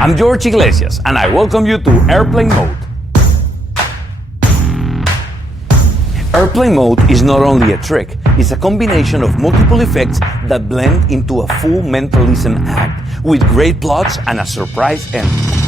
I'm George Iglesias, and I welcome you to Airplane Mode. Airplane mode is not only a trick, it's a combination of multiple effects that blend into a full mentalism act with great plots and a surprise ending.